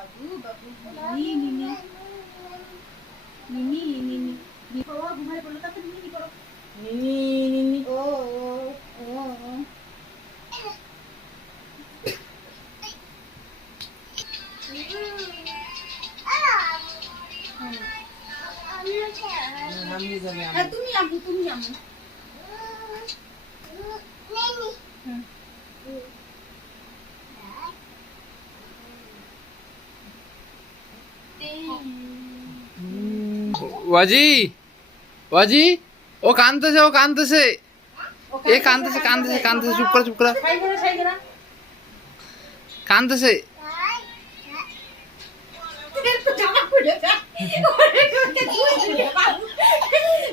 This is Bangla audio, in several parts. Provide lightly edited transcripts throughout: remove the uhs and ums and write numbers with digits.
বাবু বাবু নিনি নিনি নিনি নিনি নিনি করো ঘুমায় পড়লো তারপর নিনি করো নিনি নিনি ও ও ও হ্যাঁ তুমি আমু তুমি আমু ওয়াজি ওয়াজি ও কাঁদতেছে ও কাঁদতেছে এ কাঁদতেছে কাঁদতেছে কাঁদতেছে চুপ করো চুপ করো কাঁদতেছে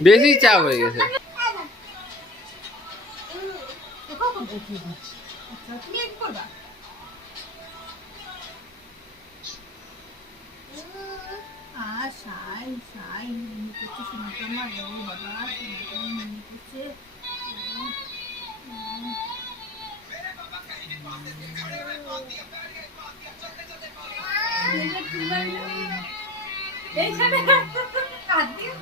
বেশি চাপ হয়ে গেছে তুমি কি করবা সাই সাই নিনি করছে শোনাতে আমার ও বাবা শোনাতে নিনি করছে এইখানে হাত দিয়ে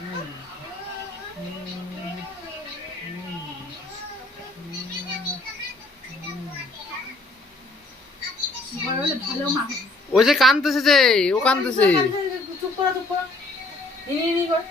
ভালো মা ও যে কাঁদতেছে যে ও কাঁদতেছে চুপ করো নিনি নিনি কর